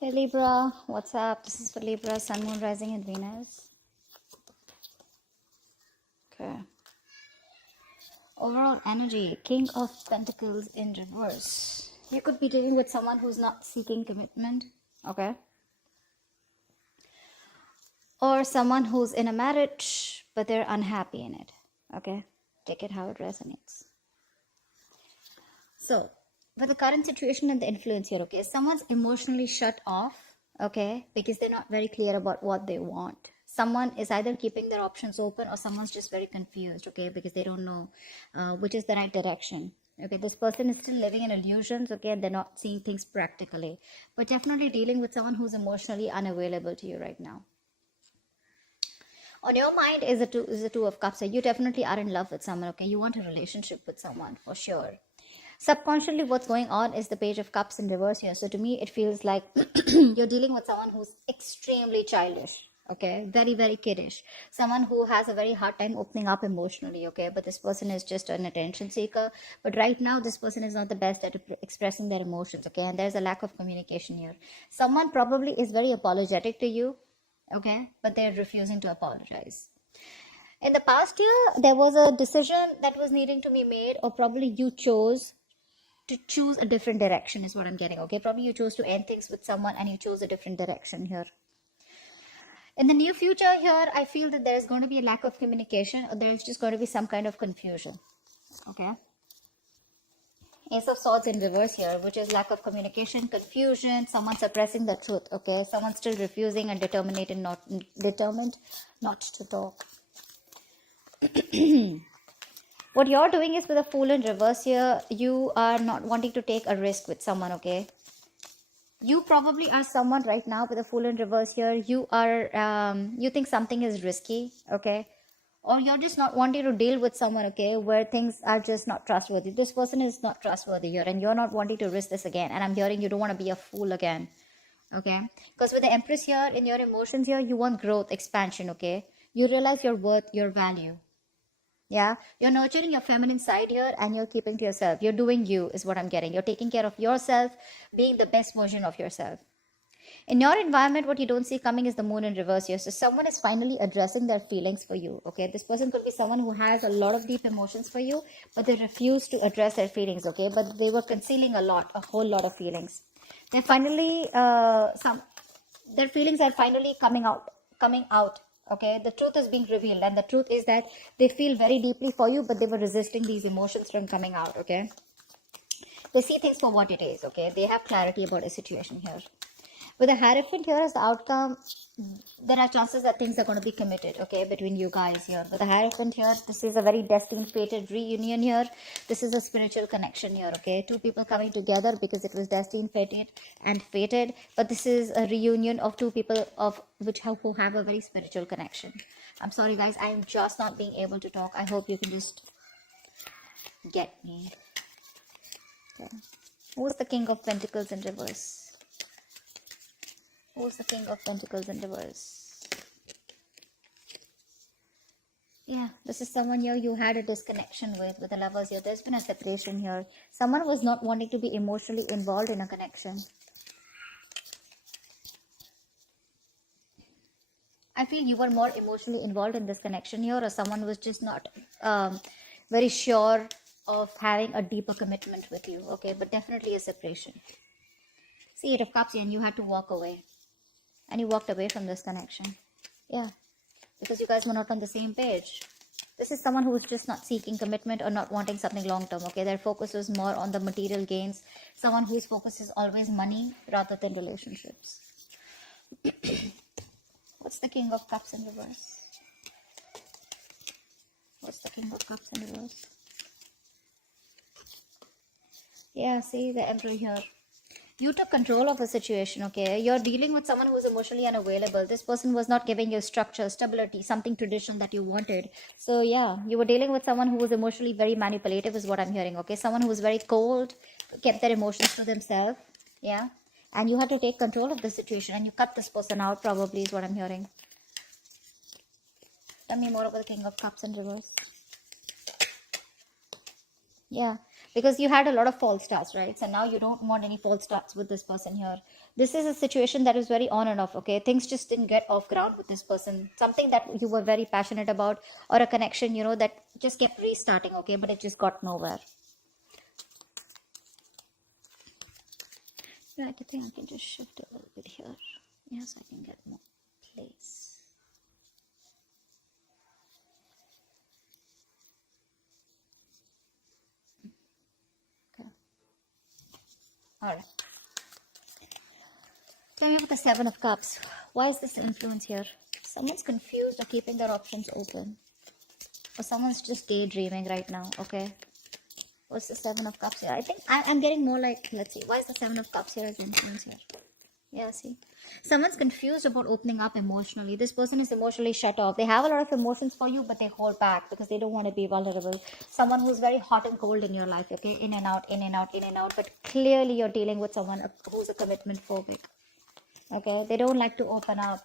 Hey Libra, what's up? This is for Libra, Sun, Moon, Rising, and Venus. Okay. Overall energy, King of Pentacles in reverse. You could be dealing with someone who's not seeking commitment, okay? Or someone who's in a marriage, but they're unhappy in it, okay? Take it how it resonates. So, with the current situation and the influence here, okay, someone's emotionally shut off, okay, because they're not very clear about what they want. Someone is either keeping their options open or someone's just very confused, okay, because they don't know which is the right direction. Okay, this person is still living in illusions, okay, and they're not seeing things practically, but definitely dealing with someone who's emotionally unavailable to you right now. On your mind is the two of cups. So you definitely are in love with someone, okay, you want a relationship with someone for sure. Subconsciously, what's going on is the page of cups in reverse here. So to me, it feels like you're dealing with someone who's extremely childish, okay, very, very kiddish, someone who has a very hard time opening up emotionally, okay, but this person is just an attention seeker. But right now, this person is not the best at expressing their emotions, okay, and there's a lack of communication here. Someone probably is very apologetic to you, okay, but they're refusing to apologize. In the past year, there was a decision that was needing to be made, or probably you chose to choose a different direction, is what I'm getting, okay? Probably you chose to end things with someone and you chose a different direction here. In the near future here, I feel that there's going to be a lack of communication, or there's just going to be some kind of confusion, okay? Ace of Swords in reverse here, which is lack of communication, confusion, someone suppressing the truth, okay? Someone still refusing and determined not to talk. What you're doing is with a Fool in reverse here, you are not wanting to take a risk with someone, okay? You probably are someone right now with a Fool in reverse here. You are, you think something is risky, okay? Or you're just not wanting to deal with someone, okay, where things are just not trustworthy. This person is not trustworthy here, and you're not wanting to risk this again. And I'm hearing you don't want to be a fool again, okay? Because with the Empress here, in your emotions here, you want growth, expansion, okay? You realize your worth, your value. Yeah, you're nurturing your feminine side here and you're keeping to yourself. You're doing you, is what I'm getting. You're taking care of yourself, being the best version of yourself. In your environment, what you don't see coming is the Moon in reverse here. So someone is finally addressing their feelings for you, okay? This person could be someone who has a lot of deep emotions for you, but they refuse to address their feelings, okay? But they were concealing a whole lot of feelings. They're finally, their feelings are finally coming out, okay? The truth is being revealed, and the truth is that they feel very deeply for you, but they were resisting these emotions from coming out, okay? They see things for what it is, okay? They have clarity about a situation here. With the Hierophant here as the outcome, there are chances that things are going to be committed, okay, between you guys here. With the Hierophant here, this is a very destined, fated reunion here. This is a spiritual connection here, okay? Two people coming together because it was destined, fated. But this is a reunion of two people who have a very spiritual connection. I'm sorry, guys. I am just not being able to talk. I hope you can just get me. Okay. Who's the King of Pentacles in reverse? Who's the King of Pentacles in reverse? Yeah, this is someone here you had a disconnection with the Lovers here. There's been a separation here. Someone was not wanting to be emotionally involved in a connection. I feel you were more emotionally involved in this connection here, or someone was just not very sure of having a deeper commitment with you, okay? But definitely a separation. See, Eight of Cups, and you had to walk away. And you walked away from this connection. Yeah, because you guys were not on the same page. This is someone who's just not seeking commitment or not wanting something long term, okay? Their focus was more on the material gains. Someone whose focus is always money rather than relationships. What's the King of Cups in reverse? What's the King of Cups in reverse? Yeah, see the Emperor here. You took control of the situation, okay? You're dealing with someone who's emotionally unavailable. This person was not giving you structure, stability, something traditional that you wanted. So yeah, you were dealing with someone who was emotionally very manipulative is what I'm hearing, okay? Someone who was very cold, kept their emotions to themselves, yeah? And you had to take control of the situation and you cut this person out probably is what I'm hearing. Tell me more about the King of Cups in reverse. Yeah, because you had a lot of false starts, right? So now you don't want any false starts with this person here. This is a situation that is very on and off, okay? Things just didn't get off ground with this person. Something that you were very passionate about, or a connection, that just kept restarting, okay? But it just got nowhere. Right, I think I can just shift a little bit here. Yes, I can get more place. Okay. All right. Tell me about the Seven of Cups. Why is this influence here? Someone's confused or keeping their options open. Or someone's just daydreaming right now, okay? What's the Seven of Cups here? I think I'm getting more like, let's see, why is the Seven of Cups here as influence here? Yeah, see. Someone's confused about opening up emotionally. This person is emotionally shut off. They have a lot of emotions for you, but they hold back because they don't want to be vulnerable. Someone who's very hot and cold in your life, okay? In and out, in and out, in and out. But clearly you're dealing with someone who's a commitment phobic. Okay? They don't like to open up.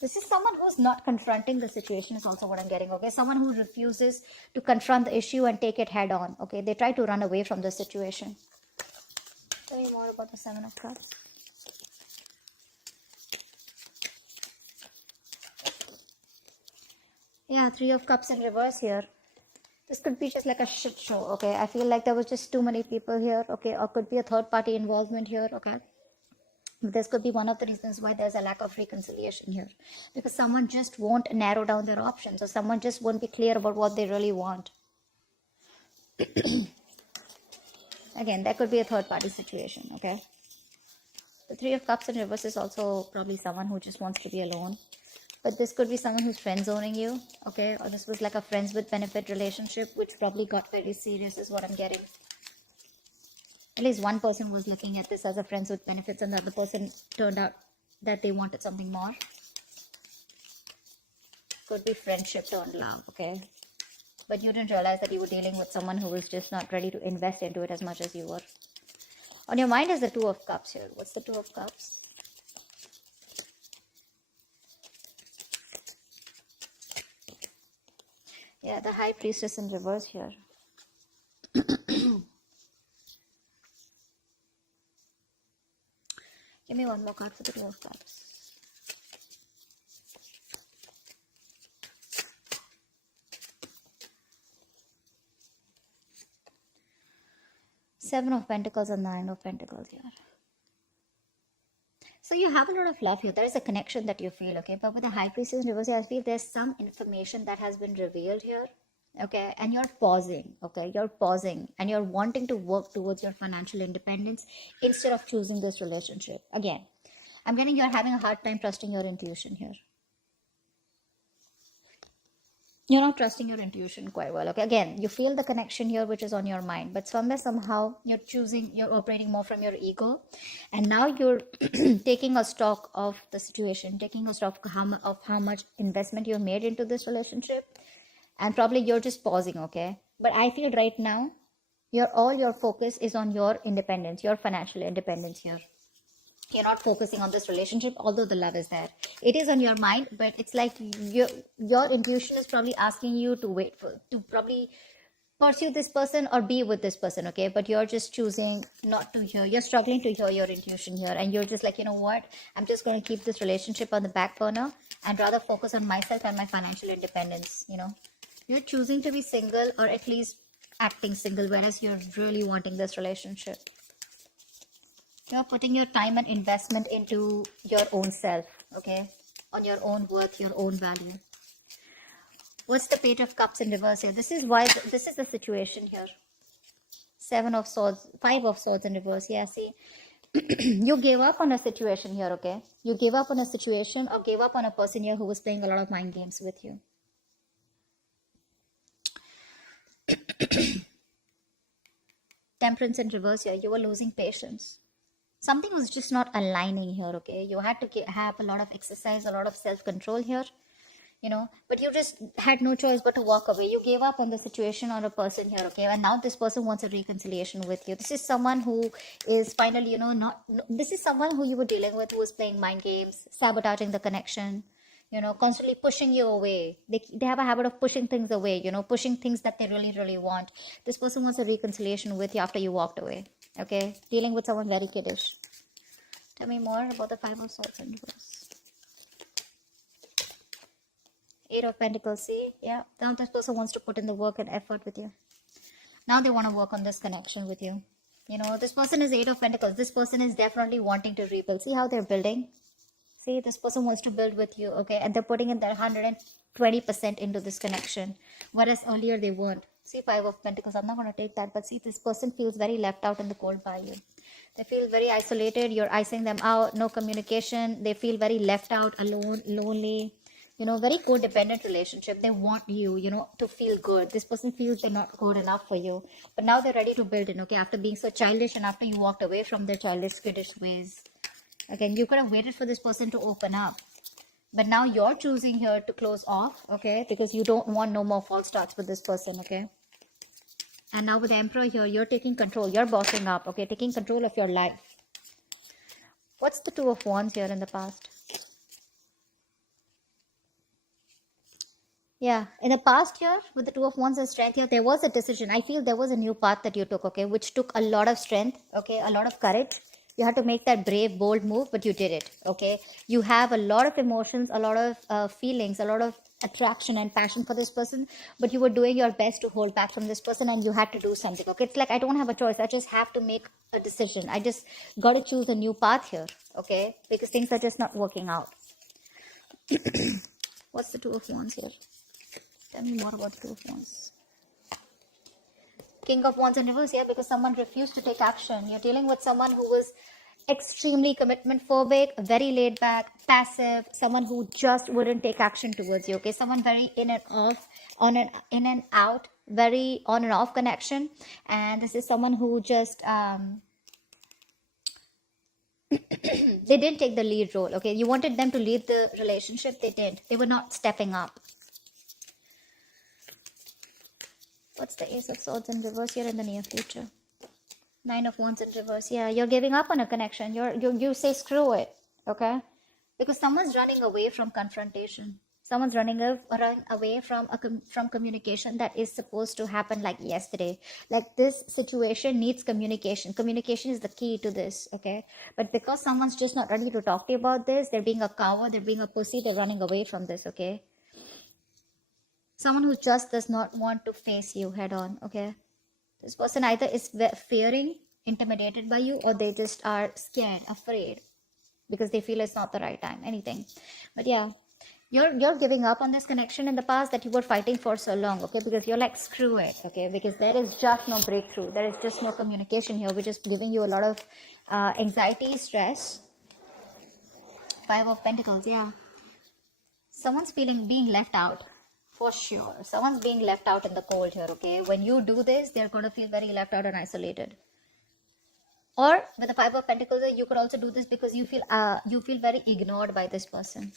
This is someone who's not confronting the situation is also what I'm getting, okay? Someone who refuses to confront the issue and take it head on, okay? They try to run away from the situation. Tell me more about the Seven of Cups. Yeah, Three of Cups in reverse here. This could be just like a shit show, okay? I feel like there was just too many people here, okay? Or could be a third party involvement here, okay? This could be one of the reasons why there's a lack of reconciliation here. Because someone just won't narrow down their options, or someone just won't be clear about what they really want. Again, that could be a third party situation, okay? The Three of Cups in reverse is also probably someone who just wants to be alone. But this could be someone who's friend zoning you, okay? Or this was like a friends with benefit relationship, which probably got very serious is what I'm getting. At least one person was looking at this as a friends with benefits, and the other person turned out that they wanted something more. Could be friendship turned love, okay? But you didn't realize that you were dealing with someone who was just not ready to invest into it as much as you were. On your mind is the Two of Cups here. What's the Two of Cups? Yeah, the High Priestess in reverse here. Give me one more card for the Two of Cups. Seven of Pentacles and Nine of Pentacles here. So you have a lot of love here. There is a connection that you feel, okay? But with the High Priestess in reverse, I feel there's some information that has been revealed here, okay? And you're pausing, okay? You're pausing and you're wanting to work towards your financial independence instead of choosing this relationship. Again, I'm getting you're having a hard time trusting your intuition here. You're not trusting your intuition quite well, okay? Again, you feel the connection here, which is on your mind, but somewhere, somehow, you're operating more from your ego, and now you're taking a stock of the situation, taking a stock of how much investment you've made into this relationship, and probably you're just pausing, okay? But I feel right now, all your focus is on your independence, your financial independence here. You're not focusing on this relationship, although the love is there. It is on your mind, but it's like your intuition is probably asking you to probably pursue this person or be with this person, okay? But you're just choosing not to hear. You're struggling to hear your intuition here, and you're just like, you know what? I'm just going to keep this relationship on the back burner and rather focus on myself and my financial independence, You're choosing to be single, or at least acting single, whereas you're really wanting this relationship. You're putting your time and investment into your own self, okay? On your own worth, your own value. What's the Page of Cups in reverse here? This is the situation here. Seven of Swords, Five of Swords in reverse. Yeah, see? You gave up on a situation here, okay? You gave up on a situation or gave up on a person here who was playing a lot of mind games with you. Temperance in reverse here. You were losing patience. Something was just not aligning here, okay? You had to have a lot of exercise, a lot of self-control here, but you just had no choice but to walk away. You gave up on the situation or a person here, okay? And now this person wants a reconciliation with you. This is someone who is finally, this is someone who you were dealing with who was playing mind games, sabotaging the connection, constantly pushing you away. They have a habit of pushing things away, pushing things that they really, really want. This person wants a reconciliation with you after you walked away, okay? Dealing with someone very kiddish. Tell me more about the Five of Swords in reverse. Eight of Pentacles, see? Yeah, now this person wants to put in the work and effort with you. Now they want to work on this connection with you. This person is Eight of Pentacles. This person is definitely wanting to rebuild. See how they're building? See, this person wants to build with you, okay? And they're putting in their 120% into this connection. Whereas earlier they weren't. See, Five of Pentacles. I'm not going to take that. But see, this person feels very left out in the cold by you. They feel very isolated. You're icing them out. No communication. They feel very left out, alone, lonely. Very codependent relationship. They want you, to feel good. This person feels they're not good enough for you. But now they're ready to build in, okay? After being so childish and after you walked away from their childish, kiddish ways. Again, you could have waited for this person to open up. But now you're choosing here to close off, okay? Because you don't want no more false starts with this person, okay? And now with the Emperor here, you're taking control. You're bossing up, okay? Taking control of your life. What's the Two of Wands here in the past? Yeah, in the past year, with the Two of Wands and Strength here, there was a decision. I feel there was a new path that you took, okay? Which took a lot of strength, okay? A lot of courage. You had to make that brave, bold move, but you did it, okay? You have a lot of emotions, a lot of feelings, a lot of attraction and passion for this person, but you were doing your best to hold back from this person and you had to do something, okay? It's like, I don't have a choice. I just have to make a decision. I just got to choose a new path here, okay? Because things are just not working out. What's the Two of Wands here? Tell me more about the Two of Wands. King of Wands in reverse here, because someone refused to take action. You're dealing with someone who was extremely commitment phobic, very laid back, passive, someone who just wouldn't take action towards you, okay? Someone very in and off, in and out, very on and off connection. And this is someone who just they didn't take the lead role, okay? You wanted them to lead the relationship, they didn't. They were not stepping up. What's the Ace of Swords in reverse here in the near future? Nine of Wands in reverse. Yeah, you're giving up on a connection. You say screw it, okay? Because someone's running away from confrontation. Someone's running away from communication that is supposed to happen like yesterday. Like, this situation needs communication. Communication is the key to this, okay? But because someone's just not ready to talk to you about this, they're being a coward, they're being a pussy, they're running away from this, okay? Someone who just does not want to face you head on, okay? This person either is fearing, intimidated by you, or they just are scared, afraid, because they feel it's not the right time, anything. But yeah, you're giving up on this connection in the past that you were fighting for so long, okay? Because you're like, screw it, okay? Because there is just no breakthrough. There is just no communication here, which is giving you a lot of anxiety, stress. Five of Pentacles, yeah. Someone's being left out. For sure. Someone's being left out in the cold here, okay? When you do this, they're going to feel very left out and isolated. Or with the Five of Pentacles, you could also do this because you feel very ignored by this person.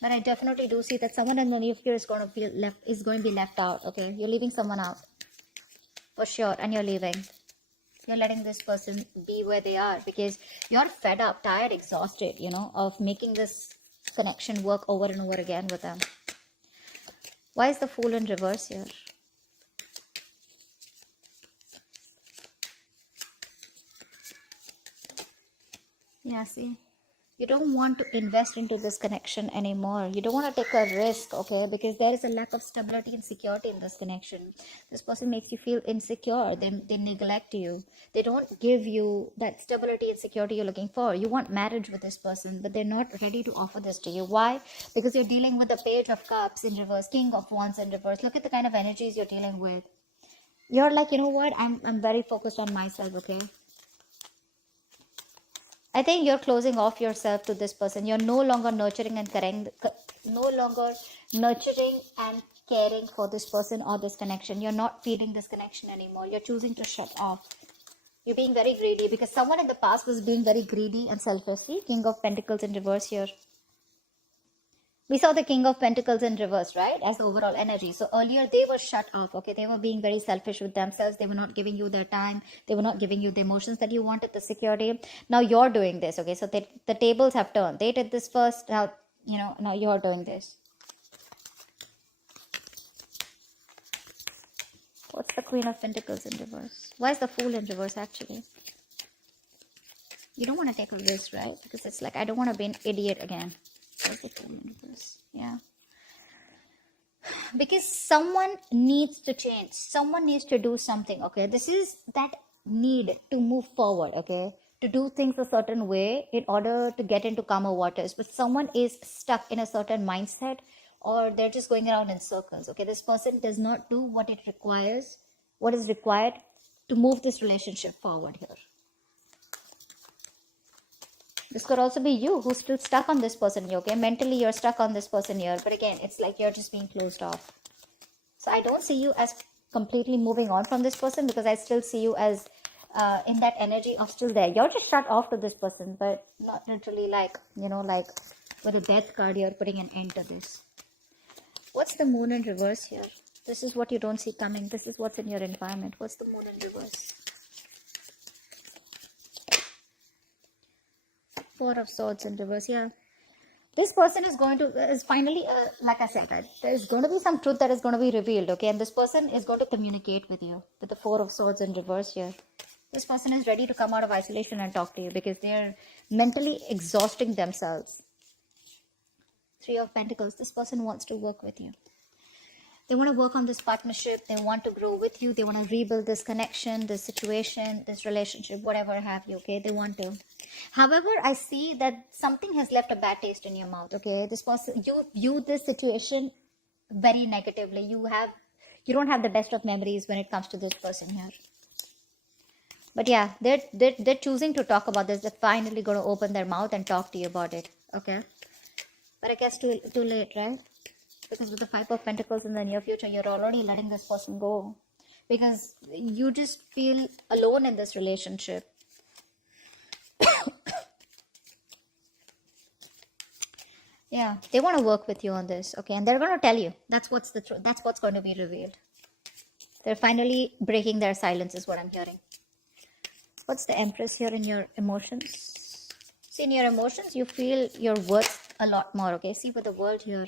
But I definitely do see that someone in the near future is going to be left out, okay? You're leaving someone out. For sure. And you're leaving. You're letting this person be where they are because you're fed up, tired, exhausted, of making this connection work over and over again with them. Why is the Fool in reverse here? Yeah, see, you don't want to invest into this connection anymore. You don't want to take a risk, okay? Because there is a lack of stability and security in this connection. This person makes you feel insecure. They neglect you. They don't give you that stability and security you're looking for. You want marriage with this person, but they're not ready to offer this to you. Why? Because you're dealing with the Page of Cups in reverse, King of Wands in reverse. Look at the kind of energies you're dealing with. You're like, you know what? I'm very focused on myself, okay? I think you're closing off yourself to this person. You're no longer nurturing and caring for this person or this connection. You're not feeling this connection anymore. You're choosing to shut off. You're being very greedy because someone in the past was being very greedy and selfish. See, King of Pentacles in reverse here. We saw the King of Pentacles in reverse, right? As the overall energy. So earlier they were shut off, okay? They were being very selfish with themselves. They were not giving you their time. They were not giving you the emotions that you wanted, the security. Now you're doing this, okay? So the tables have turned. They did this first. Now, now you're doing this. What's the Queen of Pentacles in reverse? Why is the Fool in reverse, actually? You don't want to take a risk, right? Because it's like, I don't want to be an idiot again. What's the Fool in reverse? Yeah. Because someone needs to change. Someone needs to do something, okay? This is that need to move forward, okay? To do things a certain way in order to get into calmer waters. But someone is stuck in a certain mindset, or they're just going around in circles, okay? This person does not do what it requires, what is required to move this relationship forward here. This could also be you who's still stuck on this person here, okay? Mentally, you're stuck on this person here. But again, it's like you're just being closed off. So I don't see you as completely moving on from this person, because I still see you as in that energy of still there. You're just shut off to this person, but not literally like, like with a death card, you're putting an end to this. What's the Moon in reverse here? This is what you don't see coming. This is what's in your environment. What's the Moon in reverse? Four of Swords in reverse. Yeah, this person is finally like I said, right? There's going to be some truth that is going to be revealed, okay? And this person is going to communicate with you with the Four of Swords in reverse here. This person is ready to come out of isolation and talk to you, because they're mentally exhausting themselves. Three of Pentacles. This person wants to work with you. They want to work on this partnership. They want to grow with you. They want to rebuild this connection, this situation, this relationship, whatever have you, okay? They want to. However, I see that something has left a bad taste in your mouth, okay? This person, you view this situation very negatively. You don't have the best of memories when it comes to this person here. But yeah, they're choosing to talk about this. They're finally going to open their mouth and talk to you about it, okay? But I guess too late, right? Because with the Five of Pentacles in the near future, you're already letting this person go. Because you just feel alone in this relationship. Yeah, they want to work with you on this, okay? And they're going to tell you. That's what's the truth. That's what's going to be revealed. They're finally breaking their silence is what I'm hearing. What's the Empress here in your emotions? See, in your emotions, you feel your worth a lot more, okay? See, with the World here,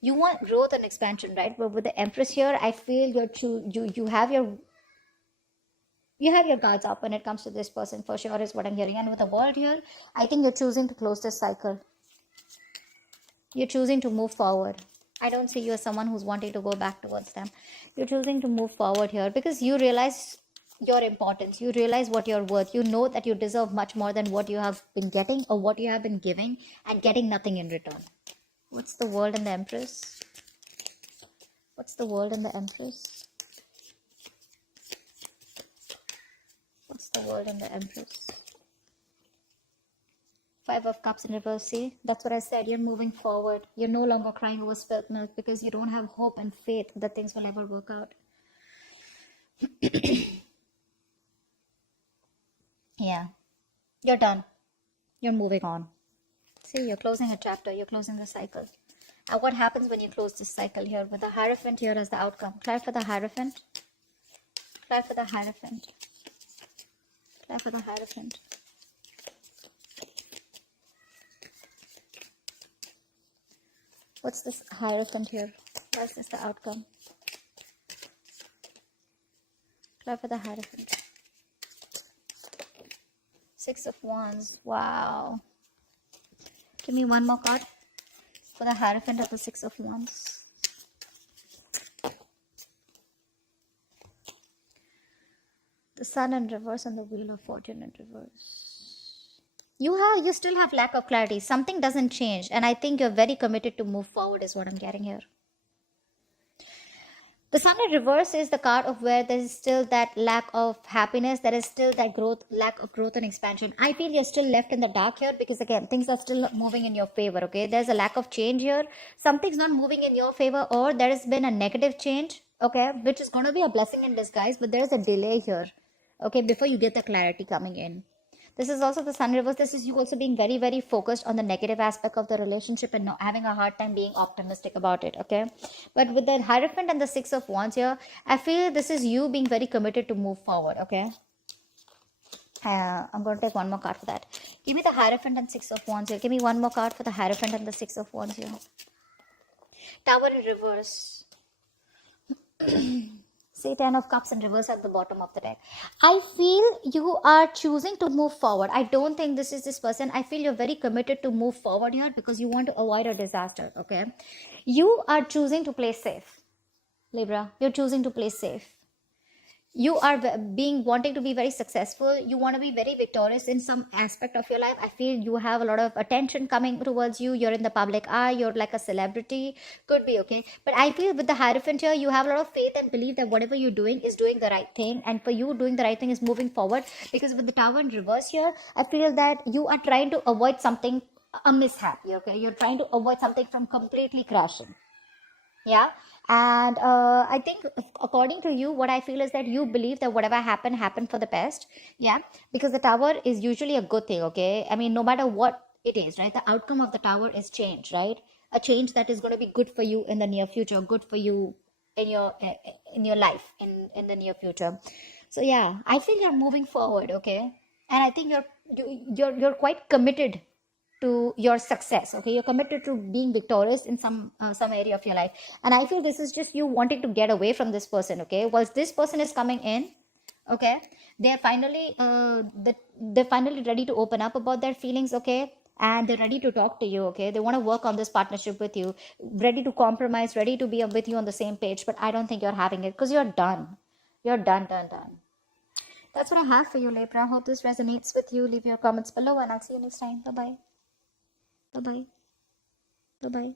you want growth and expansion, right? But with the Empress here, I feel you have your guards up when it comes to this person, for sure, is what I'm hearing. And with the World here, I think you're choosing to close this cycle. You're choosing to move forward. I don't see you as someone who's wanting to go back towards them. You're choosing to move forward here because you realize your importance. You realize what you're worth. You know that you deserve much more than what you have been getting or what you have been giving and getting nothing in return. What's the World and the Empress? What's the World and the Empress? What's the World and the Empress? Five of Cups in reverse. See, that's what I said. You're moving forward. You're no longer crying over spilt milk because you don't have hope and faith that things will ever work out. Yeah, you're done. You're moving on. See, you're closing a chapter. You're closing the cycle. And what happens when you close this cycle here with the Hierophant here as the outcome? Try for the Hierophant. Try for the Hierophant. Try for the Hierophant. What's this Hierophant here? Why is this the outcome? Try for the Hierophant. Six of Wands. Wow. Give me one more card for the Hierophant of the Six of Wands. The Sun in reverse and the Wheel of Fortune in reverse. You still have lack of clarity. Something doesn't change, and I think you're very committed to move forward is what I'm getting here. The Sun in reverse is the card of where there is still that lack of happiness. There is still that lack of growth and expansion. I feel you're still left in the dark here because, again, things are still not moving in your favor, okay? There's a lack of change here. Something's not moving in your favor, or there has been a negative change, okay, which is going to be a blessing in disguise, but there's a delay here, okay, before you get the clarity coming in. This is also the sun reverse. This is you also being very, very focused on the negative aspect of the relationship and not having a hard time being optimistic about it. Okay. But with the Hierophant and the Six of Wands here, I feel this is you being very committed to move forward. Okay. I'm going to take one more card for that. Give me the Hierophant and Six of Wands here. Give me one more card for the Hierophant and the Six of Wands here. Tower in reverse. Say 10 of Cups in reverse at the bottom of the deck. I feel you are choosing to move forward. I don't think this is this person. I feel you're very committed to move forward here because you want to avoid a disaster. Okay. You are choosing to play safe. Libra, you're choosing to play safe. You are wanting to be very successful. You want to be very victorious in some aspect of your life. I feel you have a lot of attention coming towards you. You're in the public eye. You're like a celebrity. Could be, okay. But I feel with the Hierophant here, you have a lot of faith and belief that whatever you're doing is doing the right thing. And for you, doing the right thing is moving forward. Because with the Tower in reverse here, I feel that you are trying to avoid something, a mishap. Okay. You're trying to avoid something from completely crashing. Yeah. And I think according to you, what I feel is that you believe that whatever happened for the best. Yeah. Because the Tower is usually a good thing. Okay. I mean, no matter what it is, right, the outcome of the Tower is change, right? A change that is going to be good for you in the near future, good for you in your life in the near future. So yeah, I feel you're moving forward. Okay. And I think you're quite committed to your success. Okay, you're committed to being victorious in some area of your life. And I feel this is just you wanting to get away from this person. Okay, once this person is coming in, okay, they're finally they're finally ready to open up about their feelings. Okay, and they're ready to talk to you. Okay, they want to work on this partnership with you, ready to compromise, ready to be with you on the same page. But I don't think you're having it because you're done. You're done. That's what I have for you, Libra. Hope this resonates with you. Leave your comments below and I'll see you next time. Bye bye. Bye bye. Bye bye.